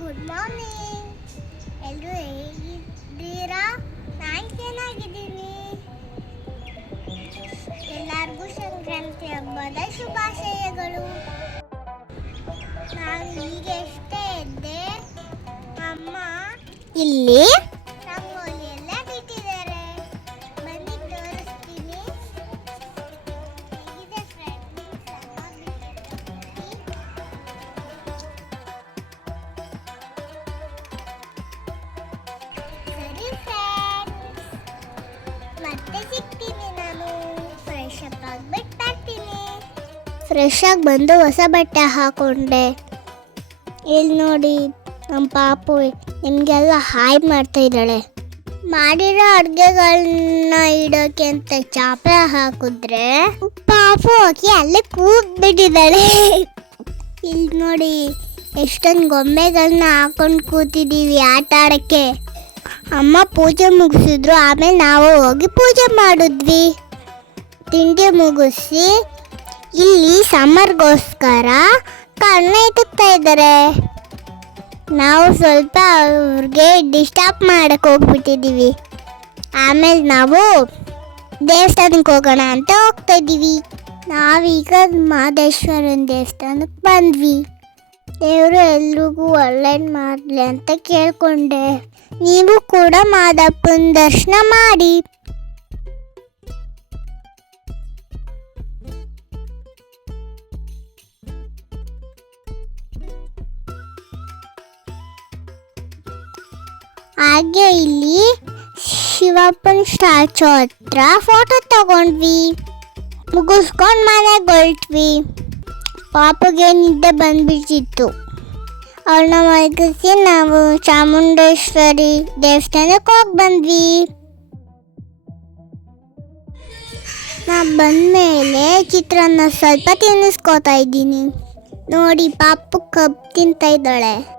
Good morning ಎಲ್ಲರೂ ಹೇಗಿದ್ದೀರಾ? ನಾನು ಚೆನ್ನಾಗಿದ್ದೀನಿ. ಎಲ್ಲರಿಗೂ ಸಂಕ್ರಾಂತಿ ಹಬ್ಬದ ಶುಭಾಶಯಗಳು. ನಾನು ಈಗ ಎಷ್ಟೇ ಎದ್ದೆ, ಅಮ್ಮ. ಇಲ್ಲಿ ಫ್ರೆಶ್ ಬಂದು ಹೊಸ ಬಟ್ಟೆ ಹಾಕೊಂಡೆ. ಇಲ್ಲಿ ನೋಡಿ ನಮ್ಮ ಪಾಪು ನಿಮಗೆಲ್ಲ ಹಾಯ್ ಮಾಡ್ತಾ ಇದ್ದಾಳೆ. ಮಾಡಿರೋ ಅಡುಗೆಗಳನ್ನ ಇಡೋಕೆ ಅಂತ ಚಾಪೆ ಹಾಕಿದ್ರೆ ಪಾಪು ಹಾಕಿ ಅಲ್ಲೇ ಕೂತ್ಬಿಟ್ಟಿದ್ದಾಳೆ ಇಲ್ಲಿ ನೋಡಿ, ಎಷ್ಟೊಂದು ಗೊಂಬೆಗಳನ್ನ ಹಾಕೊಂಡು ಕೂತಿದ್ದೀವಿ ಆಟ ಆಡೋಕ್ಕೆ. ಅಮ್ಮ ಪೂಜೆ ಮುಗಿಸಿದ್ರು, ಆಮೇಲೆ ನಾವು ಹೋಗಿ ಪೂಜೆ ಮಾಡಿದ್ವಿ. ತಿಂಡಿ ಮುಗಿಸಿ ಇಲ್ಲಿ ಸಮರ್ಗೋಸ್ಕರ ಕಣ್ಣು ಇಟ್ಟುತ್ತಾ ಇದ್ದಾರೆ. ನಾವು ಸ್ವಲ್ಪ ಅವ್ರಿಗೆ ಡಿಸ್ಟರ್ಬ್ ಮಾಡಕ್ಕೆ ಹೋಗ್ಬಿಟ್ಟಿದ್ದೀವಿ. ಆಮೇಲೆ ನಾವು ದೇವಸ್ಥಾನಕ್ಕೆ ಹೋಗೋಣ ಅಂತ ಹೋಗ್ತಾ ಇದ್ದೀವಿ. ನಾವೀಗ ಮಹದೇಶ್ವರನ ದೇವಸ್ಥಾನಕ್ಕೆ ಬಂದ್ವಿ. ದೇವರು ಎಲ್ರಿಗೂ ಒಳ್ಳೇದು ಮಾಡಲಿ ಅಂತ ಕೇಳಿಕೊಂಡೆ. ನೀವು ಕೂಡ ಮಾದಪ್ಪನ ದರ್ಶನ ಮಾಡಿ. ಹಾಗೆ ಇಲ್ಲಿ ಶಿವಪ್ಪನ ಸ್ಟ್ಯಾಚು ಹತ್ರ ಫೋಟೋ ತಗೊಂಡ್ವಿ. ಮುಗಿಸ್ಕೊಂಡು ಮನೆಗೆ ಹೊರಟ್ವಿ. ಪಾಪಗೆ ನಿದ್ದೆ ಬಂದ್ಬಿಟ್ಟಿತ್ತು. ಅವ್ರನ್ನ ಮಲಗಿಸಿ ನಾವು ಚಾಮುಂಡೇಶ್ವರಿ ದೇವಸ್ಥಾನಕ್ಕೆ ಹೋಗಿ ಬಂದ್ವಿ. ನಾ ಬಂದಮೇಲೆ ಚಿತ್ರಾನ್ನ ಸ್ವಲ್ಪ ತಿನ್ನಿಸ್ಕೋತಾ ಇದ್ದೀನಿ. ನೋಡಿ, ಪಾಪು ಕಬ್ ತಿಂತಾ ಇದ್ದಾಳೆ.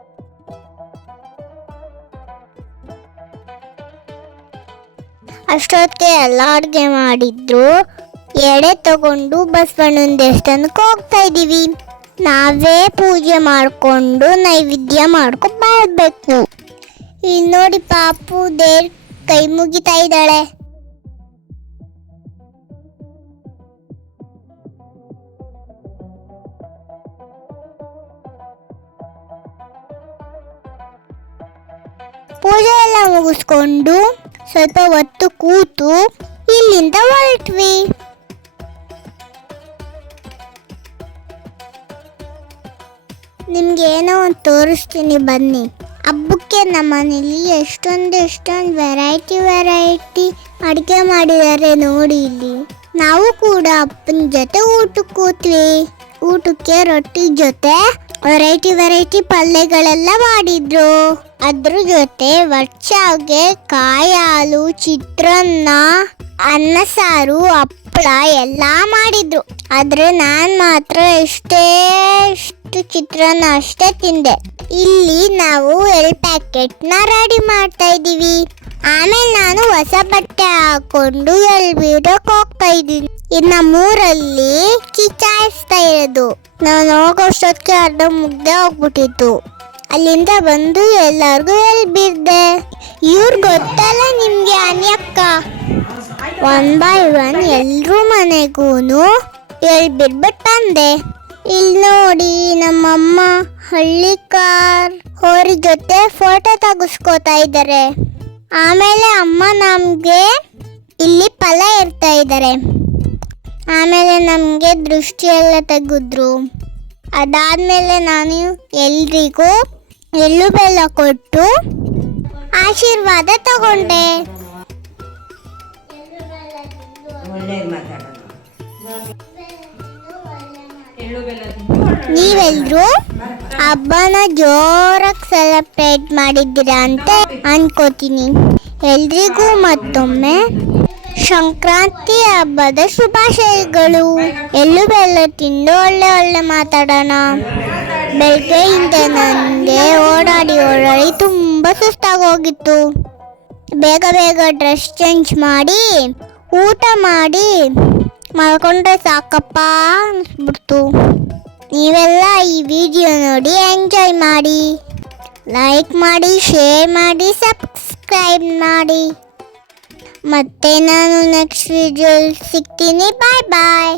ಅಷ್ಟೊತ್ತಿಗೆ ಎಲ್ಲ ಅಡುಗೆ ಮಾಡಿದ್ರು. ಎಡೆ ತಗೊಂಡು ಬಸವಣ್ಣನ ದೇವಸ್ಥಾನಕ್ಕೆ ಹೋಗ್ತಾ ಇದ್ದೀವಿ. ನಾವೇ ಪೂಜೆ ಮಾಡಿಕೊಂಡು ನೈವೇದ್ಯ ಮಾಡ್ಕೊಂಡು ಬರಬೇಕು. ಇಲ್ಲಿ ನೋಡಿ ಪಾಪು ದೇವ್ರ ಕೈ ಮುಗಿತಾ ಇದ್ದಾಳೆ. ಪೂಜೆ ಎಲ್ಲ ಮುಗಿಸ್ಕೊಂಡು ಸ್ವಲ್ಪ ಹೊತ್ತು ಕೂತು ಇಲ್ಲಿಂದ ಹೊರಟ್ವಿ. ನಿಮ್ಗೆ ಏನೋ ಒಂದು ತೋರಿಸ್ತೀನಿ ಬನ್ನಿ. ಹಬ್ಬಕ್ಕೆ ನಮ್ಮ ಮನೇಲಿ ಎಷ್ಟೊಂದು ಎಷ್ಟೊಂದು ವೆರೈಟಿ ವೆರೈಟಿ ಅಡುಗೆ ಮಾಡಿದ್ದಾರೆ ನೋಡಿ ಇಲ್ಲಿ. ನಾವು ಕೂಡ ಅಪ್ಪನ ಜೊತೆ ಊಟಕ್ಕೆ ಕೂತ್ವಿ ಊಟಕ್ಕೆ ರೊಟ್ಟಿ ಜೊತೆ ವೆರೈಟಿ ವೆರೈಟಿ ಪಲ್ಯಗಳೆಲ್ಲ ಮಾಡಿದ್ರು. ಅದ್ರ ಜೊತೆ ವರ್ಷಾವ್ಗೆ ಕಾಯಿ ಹಾಲು ಚಿತ್ರಾನ್ನ, ಅನ್ನ, ಸಾರು, ಹಪ್ಪಳ ಎಲ್ಲ ಮಾಡಿದ್ರು. ಆದ್ರೆ ನಾನ್ ಮಾತ್ರ ಎಷ್ಟೇ ಎಷ್ಟು ಚಿತ್ರಾನ್ನ ಅಷ್ಟೇ ತಿಂದೆ. ಇಲ್ಲಿ ನಾವು ಎರಡು ನ ರೆಡಿ ಮಾಡ್ತಾ ಇದೀವಿ ಆಮೇಲೆ ನಾನು ಹೊಸ ಬಟ್ಟೆ ಹಾಕೊಂಡು ಎಲ್ ಬೀಡೋಕ್ ಹೋಗ್ತಾ ಇದ್ದೀನಿ. ಇನ್ನು ಮೂರಲ್ಲಿ ಕಿಚಾಯಿಸ್ತಾ ಇರೋದು. ನಾನು ಹೋಗೋಷ್ಟೊತ್ತಿಗೆ ಅರ್ಧ ಮುಗ್ದೆ ಹೋಗ್ಬಿಟ್ಟಿತ್ತು. ಅಲ್ಲಿಂದ ಬಂದು ಎಲ್ಲರಿಗೂ ಎಲ್ಲಿ ಬಿದ್ದೆ ಇವ್ರು ಗೊತ್ತಲ್ಲ ನಿಮ್ಗೆ ಅನ್ಯಕ್ಕ? ಒನ್ ಬೈ ಒನ್ ಎಲ್ರೂ ಮನೆಗೂ ಎಲ್ಲಿ ಬಿಡ್ಬಿಟ್ಟು ಇಲ್ಲಿ ನೋಡಿ ನಮ್ಮಮ್ಮ ಹಳ್ಳಿ ಕಾರ್ ಅವ್ರ ಜೊತೆ ಫೋಟೋ ತೆಗಿಸ್ಕೋತಾ ಇದ್ದಾರೆ ಆಮೇಲೆ ಅಮ್ಮ ನಮಗೆ ಇಲ್ಲಿ ಫಲ ಇರ್ತಾ ಇದ್ದಾರೆ ಆಮೇಲೆ ನಮಗೆ ದೃಷ್ಟಿಯೆಲ್ಲ ತೆಗೆದ್ರು ಅದಾದಮೇಲೆ ನಾನು ಎಲ್ರಿಗೂ ಎಳ್ಳು ಬೆಲ್ಲ ಕೊಟ್ಟು ಆಶೀರ್ವಾದ ತಗೊಂಡೆ. ನೀವೆಲ್ಲರೂ ಹಬ್ಬನ ಜೋರಾಗಿ ಸೆಲೆಬ್ರೇಟ್ ಮಾಡಿದ್ದೀರಾ ಅಂತ ಅನ್ಕೋತೀನಿ. ಎಲ್ರಿಗೂ ಮತ್ತೊಮ್ಮೆ ಸಂಕ್ರಾಂತಿ ಹಬ್ಬದ ಶುಭಾಶಯಗಳು. ಎಳ್ಳು ಬೆಲ್ಲ ತಿಂದು ಒಳ್ಳೆ ಒಳ್ಳೆ ಮಾತಾಡೋಣ. ಬೆಳಗ್ಗೆಯಿಂದ ನನಗೆ ಓಡಾಡಿ ಓಡಾಡಿ ತುಂಬ ಸುಸ್ತಾಗೋಗಿತ್ತು. ಬೇಗ ಬೇಗ ಡ್ರೆಸ್ ಚೇಂಜ್ ಮಾಡಿ, ಊಟ ಮಾಡಿ, ಮಲ್ಕೊಂಡ್ರೆ ಸಾಕಪ್ಪ ಅನಿಸ್ಬಿಡ್ತು. ನೀವೆಲ್ಲ ಈ ವಿಡಿಯೋ ನೋಡಿ ಎಂಜಾಯ್ ಮಾಡಿ. ಲೈಕ್ ಮಾಡಿ, ಶೇರ್ ಮಾಡಿ, ಸಬ್ಸ್ಕ್ರೈಬ್ ಮಾಡಿ. ಮತ್ತೆ ನಾನು ನೆಕ್ಸ್ಟ್ ವಿಡಿಯೋ ಸಿಗ್ತೀನಿ. ಬಾಯ್ ಬಾಯ್